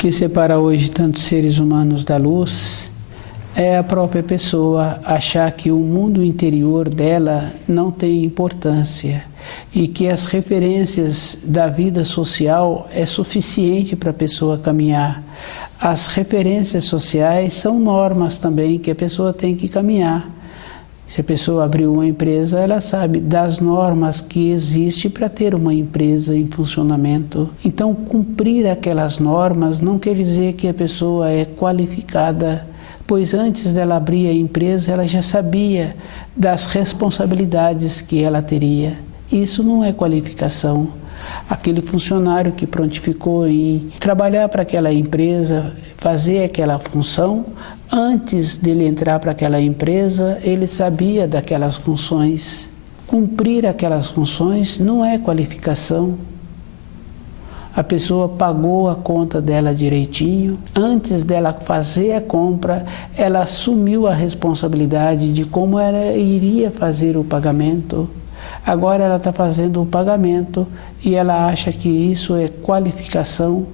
que separa hoje tantos seres humanos da luz é a própria pessoa achar que o mundo interior dela não tem importância e que as referências da vida social é suficiente para a pessoa caminhar. As referências sociais são normas também que a pessoa tem que caminhar. Se a pessoa abriu uma empresa, ela sabe das normas que existem para ter uma empresa em funcionamento. Então, cumprir aquelas normas não quer dizer que a pessoa é qualificada, pois antes dela abrir a empresa, ela já sabia das responsabilidades que ela teria. Isso não é qualificação. Aquele funcionário que prontificou em trabalhar para aquela empresa, fazer aquela função, antes dele entrar para aquela empresa, ele sabia daquelas funções. Cumprir aquelas funções não é qualificação. A pessoa pagou a conta dela direitinho. Antes dela fazer a compra, ela assumiu a responsabilidade de como ela iria fazer o pagamento. Agora ela está fazendo o pagamento e ela acha que isso é qualificação.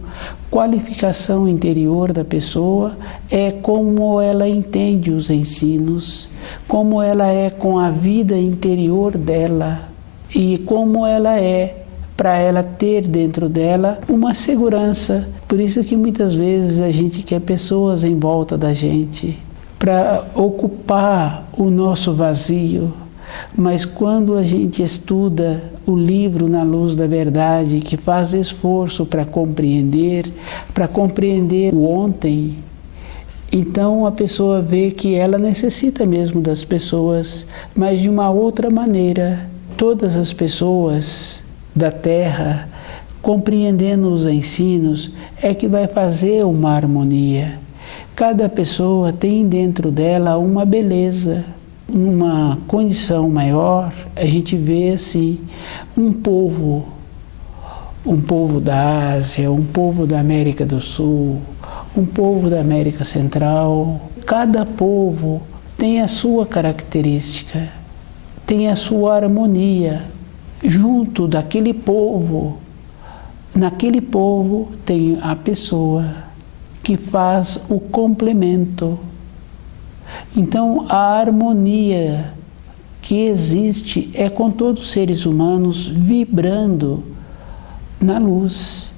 Qualificação interior da pessoa é como ela entende os ensinos, como ela é com a vida interior dela e como ela é para ela ter dentro dela uma segurança. Por isso que muitas vezes a gente quer pessoas em volta da gente para ocupar o nosso vazio. Mas quando a gente estuda o livro Na Luz da Verdade, que faz esforço para compreender o ontem, então a pessoa vê que ela necessita mesmo das pessoas, mas de uma outra maneira. Todas as pessoas da Terra, compreendendo os ensinos, é que vai fazer uma harmonia. Cada pessoa tem dentro dela uma beleza. Numa condição maior, a gente vê assim, um povo da Ásia, um povo da América do Sul, um povo da América Central. Cada povo tem a sua característica, tem a sua harmonia. Junto daquele povo, naquele povo tem a pessoa que faz o complemento. Então, a harmonia que existe é com todos os seres humanos vibrando na luz.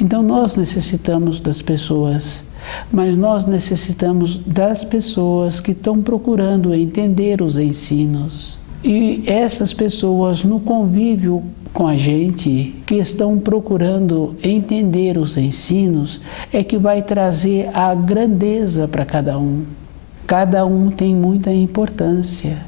Então, nós necessitamos das pessoas, mas nós necessitamos das pessoas que estão procurando entender os ensinos. E essas pessoas, no convívio com a gente, que estão procurando entender os ensinos, é que vai trazer a grandeza para cada um. Cada um tem muita importância.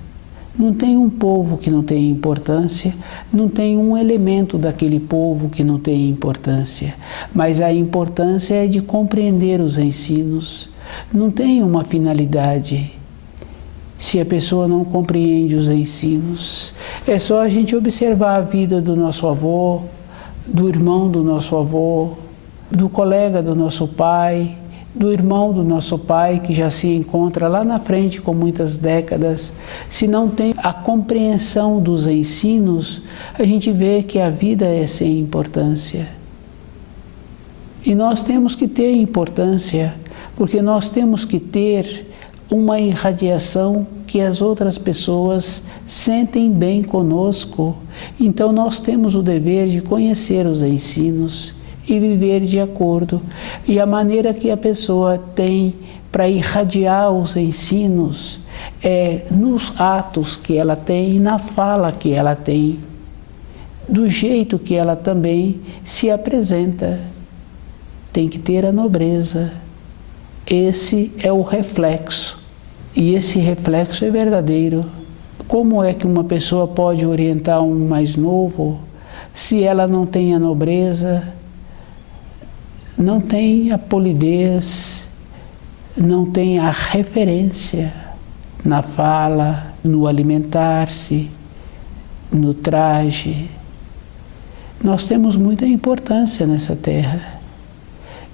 Não tem um povo que não tem importância, não tem um elemento daquele povo que não tem importância. Mas a importância é de compreender os ensinos. Não tem uma finalidade se a pessoa não compreende os ensinos. É só a gente observar a vida do nosso avô, do irmão do nosso avô, do colega do nosso pai, do irmão do nosso pai, que já se encontra lá na frente com muitas décadas. Se não tem a compreensão dos ensinos, a gente vê que a vida é sem importância. E nós temos que ter importância, porque nós temos que ter uma irradiação que as outras pessoas sentem bem conosco. Então nós temos o dever de conhecer os ensinos e viver de acordo. E a maneira que a pessoa tem para irradiar os ensinos é nos atos que ela tem e na fala que ela tem, do jeito que ela também se apresenta. Tem que ter a nobreza. Esse é o reflexo. E esse reflexo é verdadeiro. Como é que uma pessoa pode orientar um mais novo se ela não tem a nobreza, não tem a polidez, não tem a referência na fala, no alimentar-se, no traje? Nós temos muita importância nessa terra.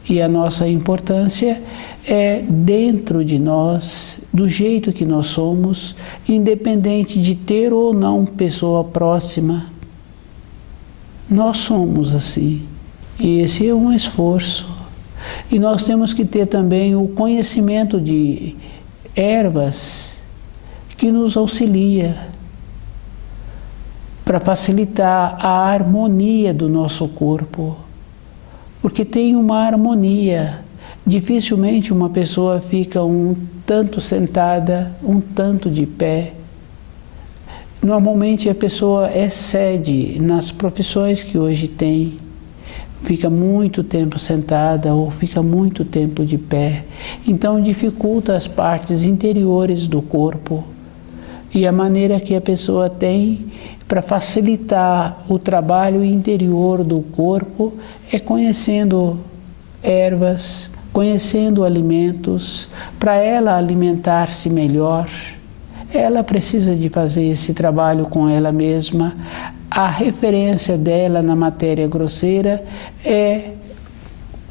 E a nossa importância é dentro de nós, do jeito que nós somos, independente de ter ou não pessoa próxima. Nós somos assim. E esse é um esforço. E nós temos que ter também o conhecimento de ervas que nos auxilia para facilitar a harmonia do nosso corpo. Porque tem uma harmonia. Dificilmente uma pessoa fica um tanto sentada, um tanto de pé. Normalmente a pessoa excede nas profissões que hoje tem. Fica muito tempo sentada ou fica muito tempo de pé. Então dificulta as partes interiores do corpo. E a maneira que a pessoa tem para facilitar o trabalho interior do corpo é conhecendo ervas, conhecendo alimentos, para ela alimentar-se melhor. Ela precisa de fazer esse trabalho com ela mesma. A referência dela na matéria grosseira é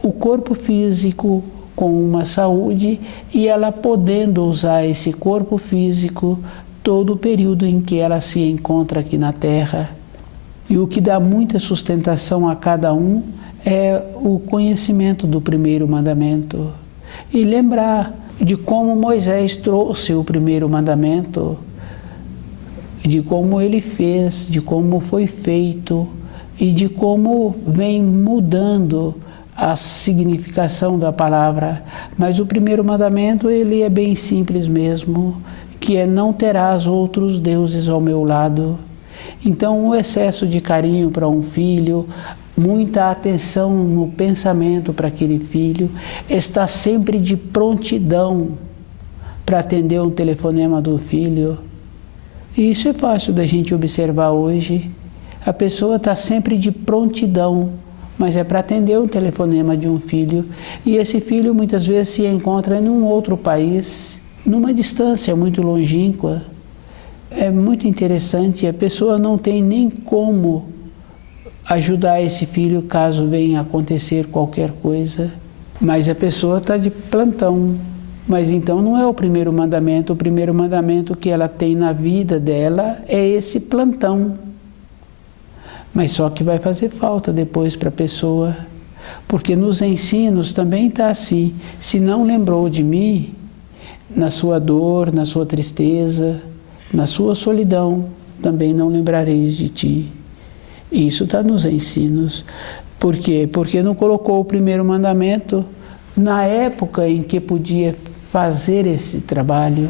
o corpo físico com uma saúde e ela podendo usar esse corpo físico todo o período em que ela se encontra aqui na Terra. E o que dá muita sustentação a cada um é o conhecimento do primeiro mandamento. E lembrar de como Moisés trouxe o primeiro mandamento, de como ele fez, de como foi feito e de como vem mudando a significação da palavra. Mas o primeiro mandamento, ele é bem simples mesmo, que é: não terás outros deuses ao meu lado. Então, o excesso de carinho para um filho, muita atenção no pensamento para aquele filho, está sempre de prontidão para atender um telefonema do filho. E isso é fácil da gente observar hoje. A pessoa está sempre de prontidão, mas é para atender um telefonema de um filho. E esse filho muitas vezes se encontra em um outro país, numa distância muito longínqua. É muito interessante, a pessoa não tem nem como ajudar esse filho caso venha acontecer qualquer coisa, mas a pessoa está de plantão. Mas então não é o primeiro mandamento que ela tem na vida dela é esse plantão. Mas só que vai fazer falta depois para a pessoa, porque nos ensinos também está assim: se não lembrou de mim, na sua dor, na sua tristeza, na sua solidão, também não lembrareis de ti. Isso está nos ensinos. Por quê? Porque não colocou o primeiro mandamento na época em que podia fazer esse trabalho.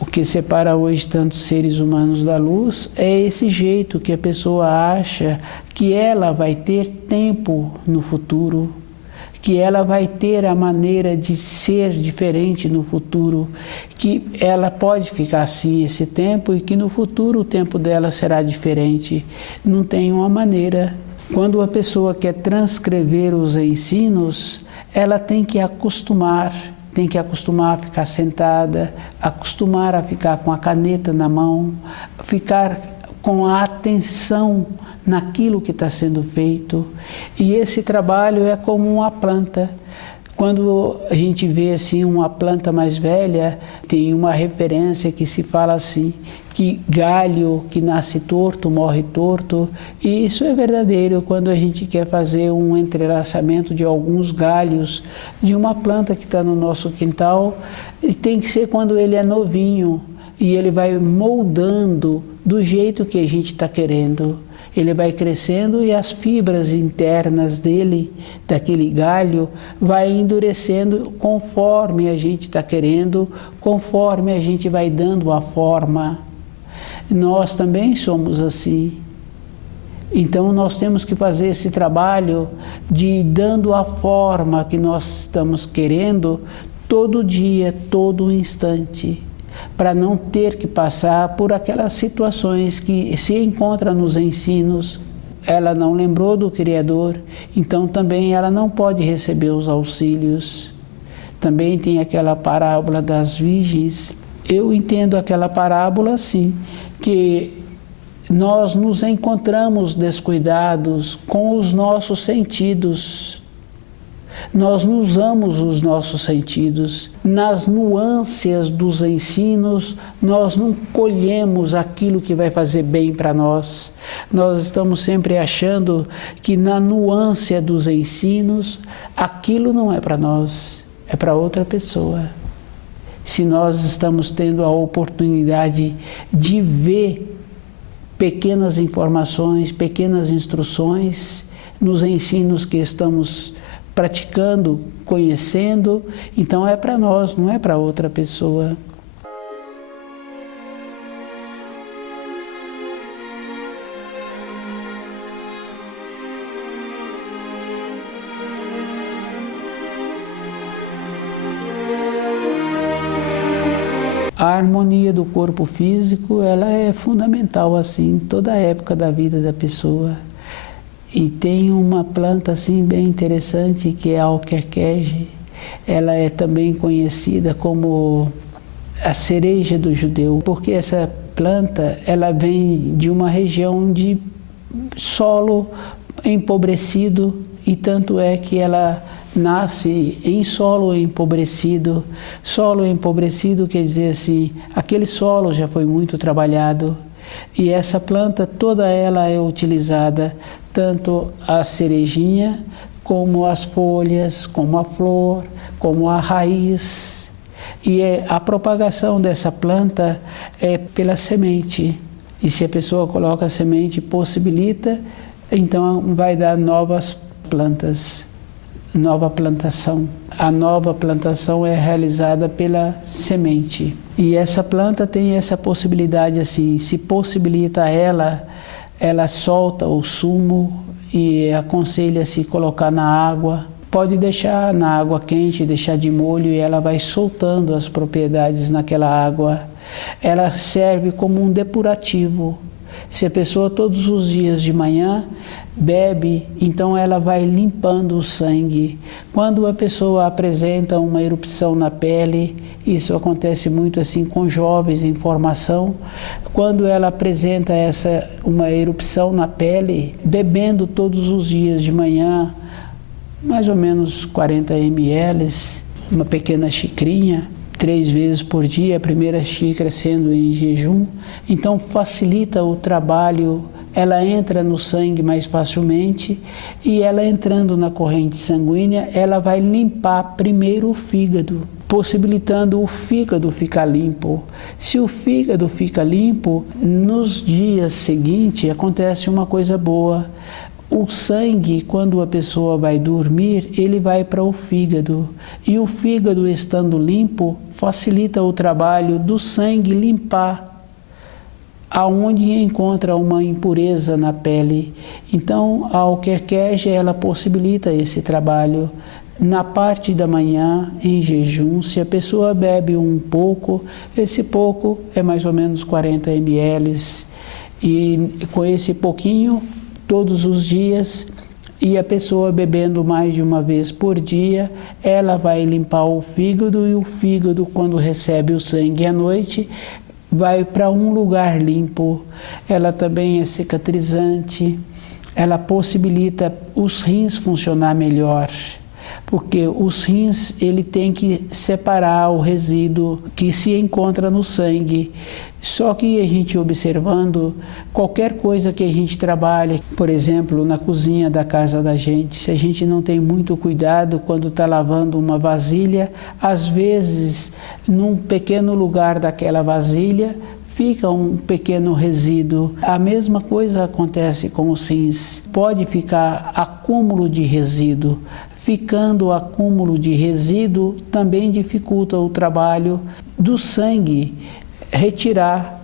O que separa hoje tantos seres humanos da luz é esse jeito que a pessoa acha que ela vai ter tempo no futuro, que ela vai ter a maneira de ser diferente no futuro, que ela pode ficar assim esse tempo e que no futuro o tempo dela será diferente. Não tem uma maneira. Quando a pessoa quer transcrever os ensinos, ela tem que acostumar a ficar sentada, acostumar a ficar com a caneta na mão, ficar com a atenção naquilo que está sendo feito. E esse trabalho é como uma planta. Quando a gente vê assim uma planta mais velha, tem uma referência que se fala assim, que galho que nasce torto, morre torto. E isso é verdadeiro quando a gente quer fazer um entrelaçamento de alguns galhos de uma planta que está no nosso quintal. E tem que ser quando ele é novinho e ele vai moldando do jeito que a gente está querendo. Ele vai crescendo e as fibras internas dele, daquele galho, vai endurecendo conforme a gente está querendo, conforme a gente vai dando a forma. Nós também somos assim. Então nós temos que fazer esse trabalho de ir dando a forma que nós estamos querendo todo dia, todo instante, para não ter que passar por aquelas situações que se encontra nos ensinos. Ela não lembrou do Criador, então também ela não pode receber os auxílios. Também tem aquela parábola das virgens. Eu entendo aquela parábola assim, que nós nos encontramos descuidados com os nossos sentidos. Nós não usamos os nossos sentidos. Nas nuances dos ensinos, nós não colhemos aquilo que vai fazer bem para nós. Nós estamos sempre achando que na nuance dos ensinos, aquilo não é para nós, é para outra pessoa. Se nós estamos tendo a oportunidade de ver pequenas informações, pequenas instruções nos ensinos que estamos praticando, conhecendo, então é para nós, não é para outra pessoa. A harmonia do corpo físico, ela é fundamental assim, em toda a época da vida da pessoa. E tem uma planta assim bem interessante que é a alquerquege. Ela é também conhecida como a cereja do judeu, porque essa planta ela vem de uma região de solo empobrecido e tanto é que ela nasce em solo empobrecido. Solo empobrecido quer dizer assim, aquele solo já foi muito trabalhado e essa planta toda ela é utilizada, tanto a cerejinha, como as folhas, como a flor, como a raiz. E a propagação dessa planta é pela semente. E se a pessoa coloca a semente, possibilita, então vai dar novas plantas, nova plantação. A nova plantação é realizada pela semente. E essa planta tem essa possibilidade assim, se possibilita ela solta o sumo e aconselha-se colocar na água. Pode deixar na água quente, deixar de molho e ela vai soltando as propriedades naquela água. Ela serve como um depurativo. Se a pessoa todos os dias de manhã bebe, então ela vai limpando o sangue. Quando a pessoa apresenta uma erupção na pele, isso acontece muito assim com jovens em formação, quando ela apresenta uma erupção na pele, bebendo todos os dias de manhã, mais ou menos 40 ml, uma pequena xicrinha, 3 vezes por dia, a primeira xícara sendo em jejum, então facilita o trabalho, ela entra no sangue mais facilmente e ela entrando na corrente sanguínea, ela vai limpar primeiro o fígado, possibilitando o fígado ficar limpo. Se o fígado fica limpo, nos dias seguintes acontece uma coisa boa. O sangue, quando a pessoa vai dormir, ele vai para o fígado. E o fígado estando limpo, facilita o trabalho do sangue limpar aonde encontra uma impureza na pele. Então, a alquerquege, ela possibilita esse trabalho. Na parte da manhã, em jejum, se a pessoa bebe um pouco, esse pouco é mais ou menos 40 ml. E com esse pouquinho, todos os dias, e a pessoa bebendo mais de uma vez por dia, ela vai limpar o fígado e o fígado, quando recebe o sangue à noite, vai para um lugar limpo. Ela também é cicatrizante, ela possibilita os rins funcionar melhor, porque os rins ele tem que separar o resíduo que se encontra no sangue. Só que a gente observando, qualquer coisa que a gente trabalha, por exemplo, na cozinha da casa da gente, se a gente não tem muito cuidado quando está lavando uma vasilha, às vezes, num pequeno lugar daquela vasilha, fica um pequeno resíduo. A mesma coisa acontece com os rins. Pode ficar acúmulo de resíduo. Ficando acúmulo de resíduo, também dificulta o trabalho do sangue, retirar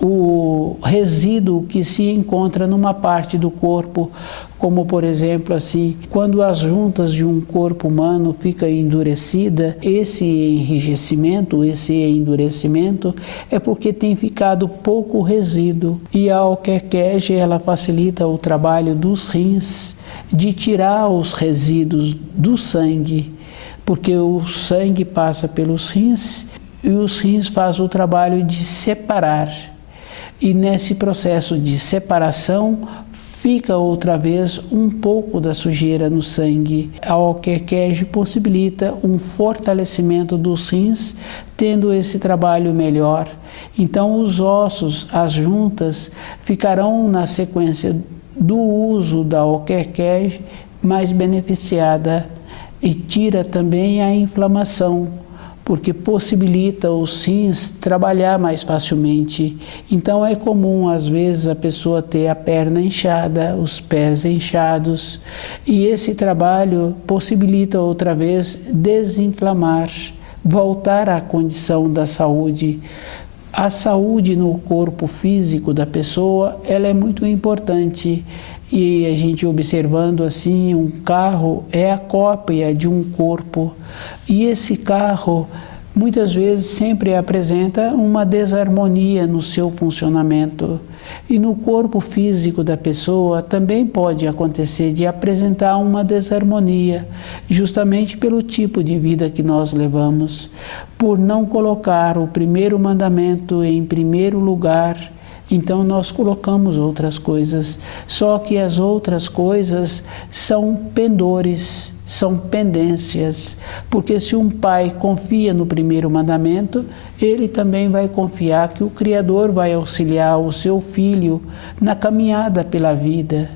o resíduo que se encontra numa parte do corpo, como por exemplo assim, quando as juntas de um corpo humano fica endurecida, esse enrijecimento, esse endurecimento é porque tem ficado pouco resíduo. E a alquerquege, ela facilita o trabalho dos rins, de tirar os resíduos do sangue, porque o sangue passa pelos rins e os rins fazem o trabalho de separar. E nesse processo de separação, fica outra vez um pouco da sujeira no sangue. A Alquerquege possibilita um fortalecimento dos rins, tendo esse trabalho melhor. Então os ossos, as juntas, ficarão na sequência do uso da Alquerquege mais beneficiada e tira também a inflamação, porque possibilita os rins trabalhar mais facilmente. Então é comum, às vezes, a pessoa ter a perna inchada, os pés inchados, e esse trabalho possibilita outra vez desinflamar, voltar à condição da saúde. A saúde no corpo físico da pessoa, ela é muito importante. E a gente observando assim, um carro é a cópia de um corpo. E esse carro, muitas vezes, sempre apresenta uma desarmonia no seu funcionamento. E no corpo físico da pessoa também pode acontecer de apresentar uma desarmonia, justamente pelo tipo de vida que nós levamos, por não colocar o primeiro mandamento em primeiro lugar. Então nós colocamos outras coisas, só que as outras coisas são pendores, são pendências, porque se um pai confia no primeiro mandamento, ele também vai confiar que o Criador vai auxiliar o seu filho na caminhada pela vida.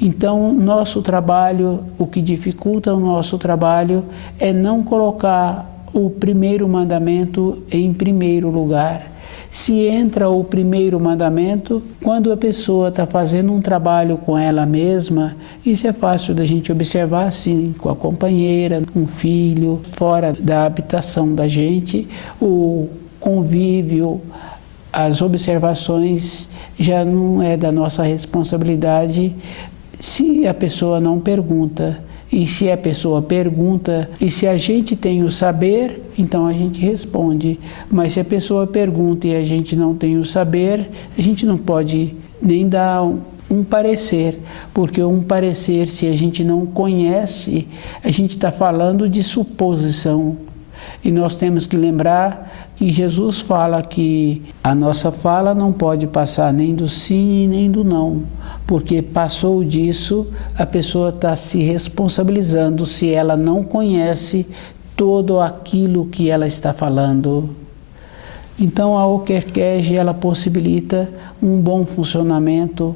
Então, nosso trabalho, o que dificulta o nosso trabalho é não colocar o primeiro mandamento em primeiro lugar. Se entra o primeiro mandamento, quando a pessoa está fazendo um trabalho com ela mesma, isso é fácil da gente observar assim, com a companheira, com o filho, fora da habitação da gente, o convívio, as observações já não é da nossa responsabilidade se a pessoa não pergunta. E se a pessoa pergunta, e se a gente tem o saber, então a gente responde. Mas se a pessoa pergunta e a gente não tem o saber, a gente não pode nem dar um parecer, porque um parecer, se a gente não conhece, a gente está falando de suposição. E nós temos que lembrar que Jesus fala que a nossa fala não pode passar nem do sim e nem do não, porque passou disso, a pessoa está se responsabilizando se ela não conhece todo aquilo que ela está falando. Então a Alquerquege, ela possibilita um bom funcionamento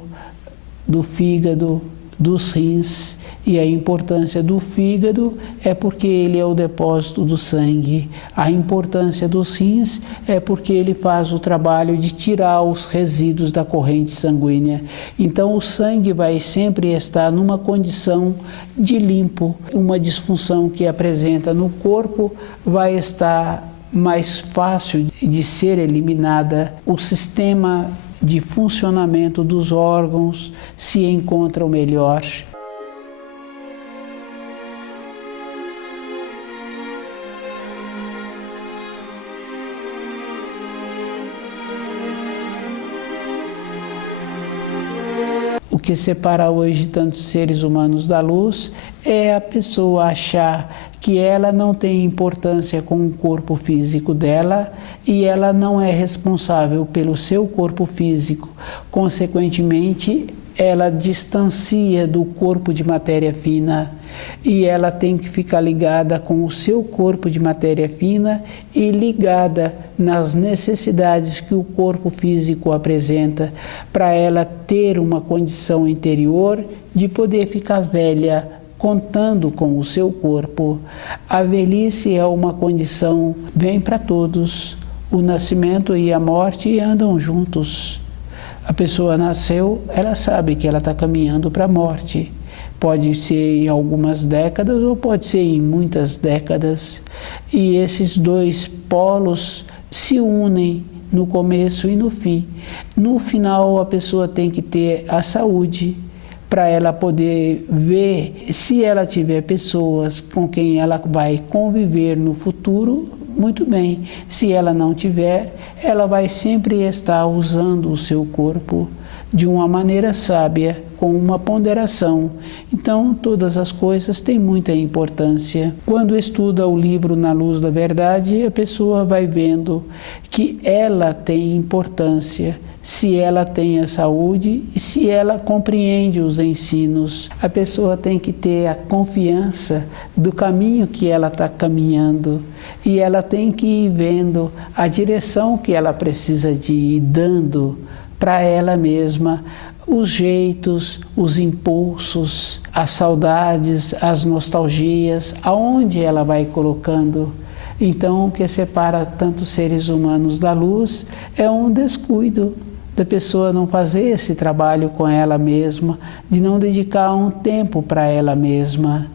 do fígado, dos rins, e a importância do fígado é porque ele é o depósito do sangue. A importância dos rins é porque ele faz o trabalho de tirar os resíduos da corrente sanguínea. Então o sangue vai sempre estar numa condição de limpo. Uma disfunção que apresenta no corpo vai estar mais fácil de ser eliminada. O sistema de funcionamento dos órgãos se encontra o melhor. O que separa hoje tantos seres humanos da luz é a pessoa achar que ela não tem importância com o corpo físico dela e ela não é responsável pelo seu corpo físico. Consequentemente, ela distancia do corpo de matéria fina e ela tem que ficar ligada com o seu corpo de matéria fina e ligada nas necessidades que o corpo físico apresenta para ela ter uma condição interior de poder ficar velha contando com o seu corpo. A velhice é uma condição, vem para todos. O nascimento e a morte andam juntos. A pessoa nasceu, ela sabe que ela está caminhando para a morte. Pode ser em algumas décadas ou pode ser em muitas décadas. E esses dois polos se unem no começo e no fim. No final, a pessoa tem que ter a saúde para ela poder ver se ela tiver pessoas com quem ela vai conviver no futuro, muito bem. Se ela não tiver, ela vai sempre estar usando o seu corpo de uma maneira sábia, com uma ponderação. Então, todas as coisas têm muita importância. Quando estuda o livro Na Luz da Verdade, a pessoa vai vendo que ela tem importância. se ela tem a saúde e se ela compreende os ensinos. A pessoa tem que ter a confiança do caminho que ela está caminhando e ela tem que ir vendo a direção que ela precisa de ir dando para ela mesma, os jeitos, os impulsos, as saudades, as nostalgias, aonde ela vai colocando. Então, o que separa tantos seres humanos da luz é um descuido da pessoa não fazer esse trabalho com ela mesma, de não dedicar um tempo para ela mesma.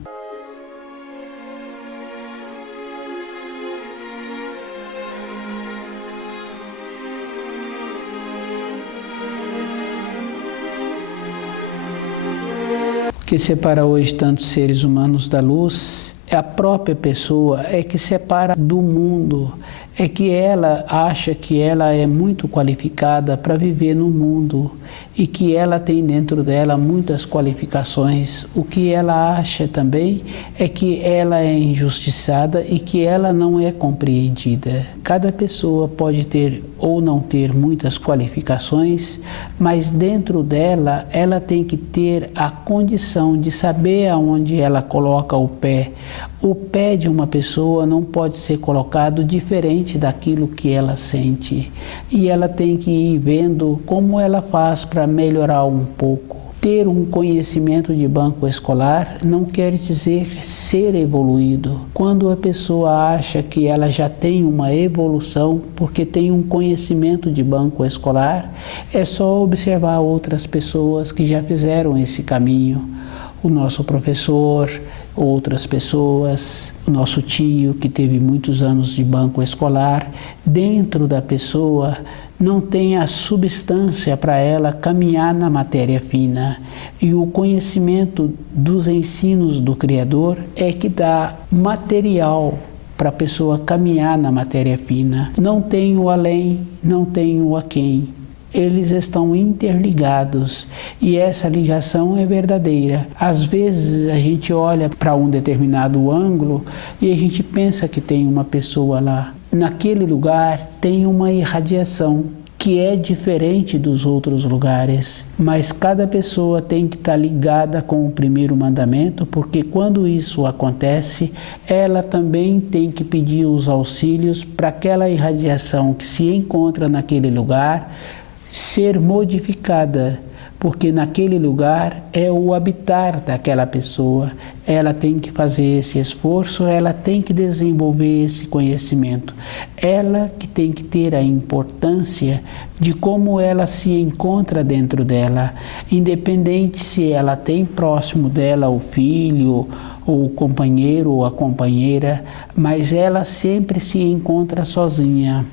O que separa hoje tantos seres humanos da luz é a própria pessoa, é que separa do mundo, é que ela acha que ela é muito qualificada para viver no mundo e que ela tem dentro dela muitas qualificações. O que ela acha também é que ela é injustiçada e que ela não é compreendida. Cada pessoa pode ter ou não ter muitas qualificações, mas dentro dela ela tem que ter a condição de saber aonde ela coloca o pé. O pé de uma pessoa não pode ser colocado diferente daquilo que ela sente. E ela tem que ir vendo como ela faz para melhorar um pouco. Ter um conhecimento de banco escolar não quer dizer ser evoluído. Quando a pessoa acha que ela já tem uma evolução porque tem um conhecimento de banco escolar, é só observar outras pessoas que já fizeram esse caminho. O nosso professor, outras pessoas, o nosso tio que teve muitos anos de banco escolar. Dentro da pessoa não tem a substância para ela caminhar na matéria fina. E o conhecimento dos ensinos do Criador é que dá material para a pessoa caminhar na matéria fina. Não tem o além, não tem o aquém. Eles estão interligados e essa ligação é verdadeira. Às vezes a gente olha para um determinado ângulo e a gente pensa que tem uma pessoa lá. Naquele lugar tem uma irradiação que é diferente dos outros lugares, mas cada pessoa tem que estar ligada com o primeiro mandamento, porque quando isso acontece, ela também tem que pedir os auxílios para aquela irradiação que se encontra naquele lugar ser modificada, porque naquele lugar é o habitar daquela pessoa. Ela tem que fazer esse esforço, ela tem que desenvolver esse conhecimento. Ela que tem que ter a importância de como ela se encontra dentro dela, independente se ela tem próximo dela o filho, ou o companheiro ou a companheira, mas ela sempre se encontra sozinha.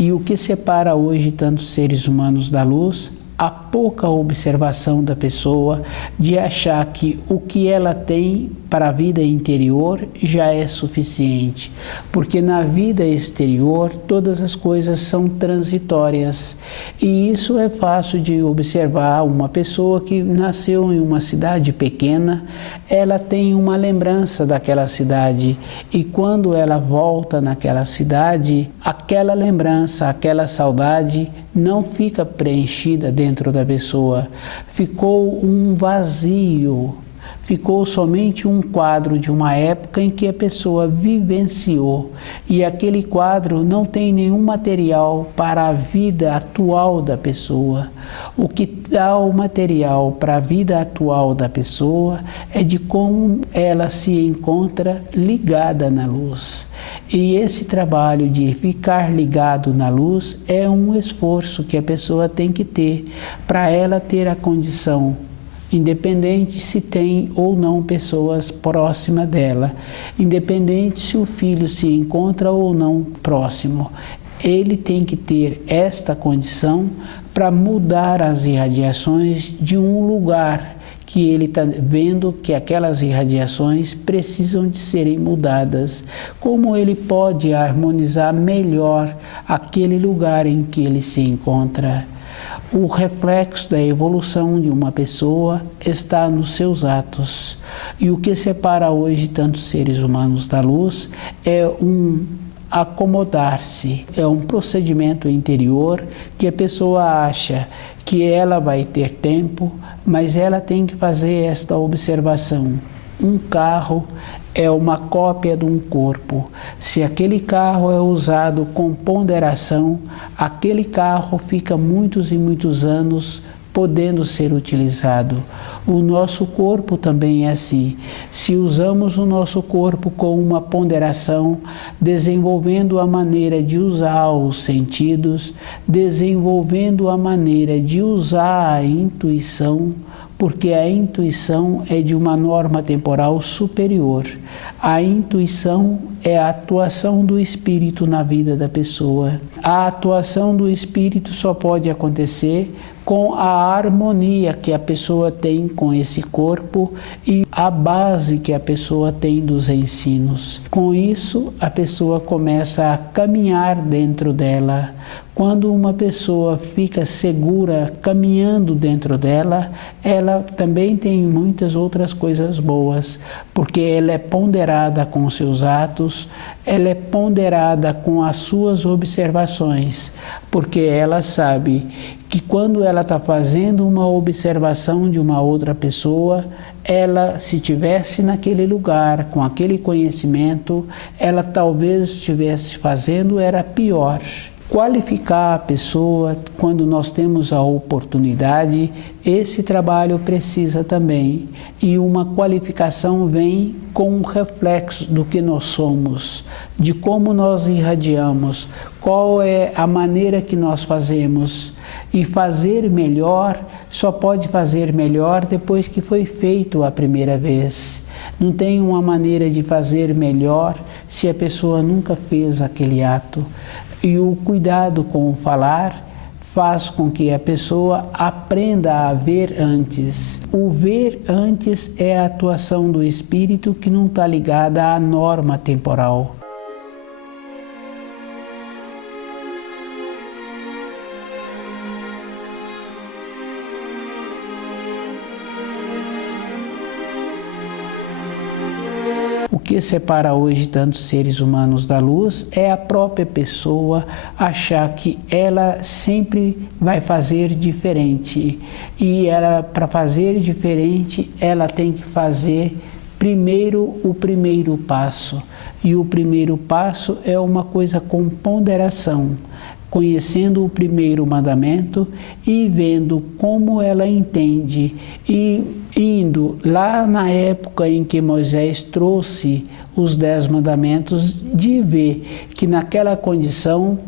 E o que separa hoje tantos seres humanos da luz? A pouca observação da pessoa de achar que o que ela tem para a vida interior já é suficiente, porque na vida exterior todas as coisas são transitórias e isso é fácil de observar. Uma pessoa que nasceu em uma cidade pequena, ela tem uma lembrança daquela cidade e quando ela volta naquela cidade, aquela lembrança, aquela saudade não fica preenchida dentro da pessoa, ficou um vazio. Ficou somente um quadro de uma época em que a pessoa vivenciou e aquele quadro não tem nenhum material para a vida atual da pessoa. O que dá o material para a vida atual da pessoa é de como ela se encontra ligada na luz. E esse trabalho de ficar ligado na luz é um esforço que a pessoa tem que ter para ela ter a condição, independente se tem ou não pessoas próximas dela, independente se o filho se encontra ou não próximo. Ele tem que ter esta condição para mudar as irradiações de um lugar que ele está vendo que aquelas irradiações precisam de serem mudadas. Como ele pode harmonizar melhor aquele lugar em que ele se encontra? O reflexo da evolução de uma pessoa está nos seus atos. E o que separa hoje tantos seres humanos da luz é um acomodar-se, é um procedimento interior que a pessoa acha que ela vai ter tempo, mas ela tem que fazer esta observação. Um carro é uma cópia de um corpo. Se aquele carro é usado com ponderação, aquele carro fica muitos e muitos anos podendo ser utilizado. O nosso corpo também é assim. Se usamos o nosso corpo com uma ponderação, desenvolvendo a maneira de usar os sentidos, desenvolvendo a maneira de usar a intuição, porque a intuição é de uma norma temporal superior. A intuição é a atuação do espírito na vida da pessoa. A atuação do espírito só pode acontecer com a harmonia que a pessoa tem com esse corpo e a base que a pessoa tem dos ensinos. Com isso, a pessoa começa a caminhar dentro dela. Quando uma pessoa fica segura caminhando dentro dela, ela também tem muitas outras coisas boas, porque ela é ponderada com seus atos, ela é ponderada com as suas observações, porque ela sabe que quando ela está fazendo uma observação de uma outra pessoa, ela, se estivesse naquele lugar, com aquele conhecimento, ela talvez estivesse fazendo era pior. Qualificar a pessoa quando nós temos a oportunidade, esse trabalho precisa também. E uma qualificação vem com um reflexo do que nós somos, de como nós irradiamos, qual é a maneira que nós fazemos. E fazer melhor, só pode fazer melhor depois que foi feito a primeira vez. Não tem uma maneira de fazer melhor se a pessoa nunca fez aquele ato. E o cuidado com o falar faz com que a pessoa aprenda a ver antes. O ver antes é a atuação do espírito que não está ligada à norma temporal. O que separa hoje tantos seres humanos da luz é a própria pessoa achar que ela sempre vai fazer diferente. E ela, para fazer diferente, ela tem que fazer primeiro o primeiro passo. E o primeiro passo é uma coisa com ponderação, conhecendo o primeiro mandamento e vendo como ela entende e indo lá na época em que Moisés trouxe os 10 mandamentos, de ver que naquela condição,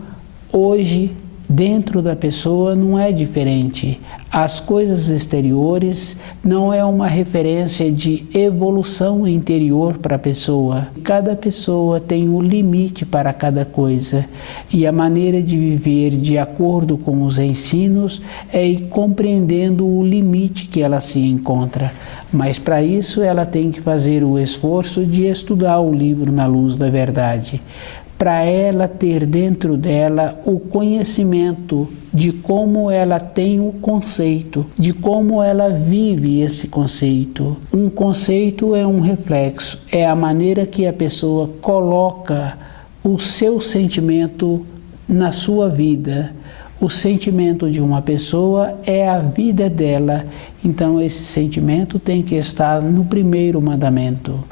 hoje, dentro da pessoa não é diferente. As coisas exteriores não é uma referência de evolução interior para a pessoa. Cada pessoa tem um limite para cada coisa e a maneira de viver de acordo com os ensinos é ir compreendendo o limite que ela se encontra. Mas para isso ela tem que fazer o esforço de estudar o livro Na Luz da Verdade, para ela ter dentro dela o conhecimento de como ela tem o conceito, de como ela vive esse conceito. Um conceito é um reflexo, é a maneira que a pessoa coloca o seu sentimento na sua vida. O sentimento de uma pessoa é a vida dela, então esse sentimento tem que estar no primeiro mandamento.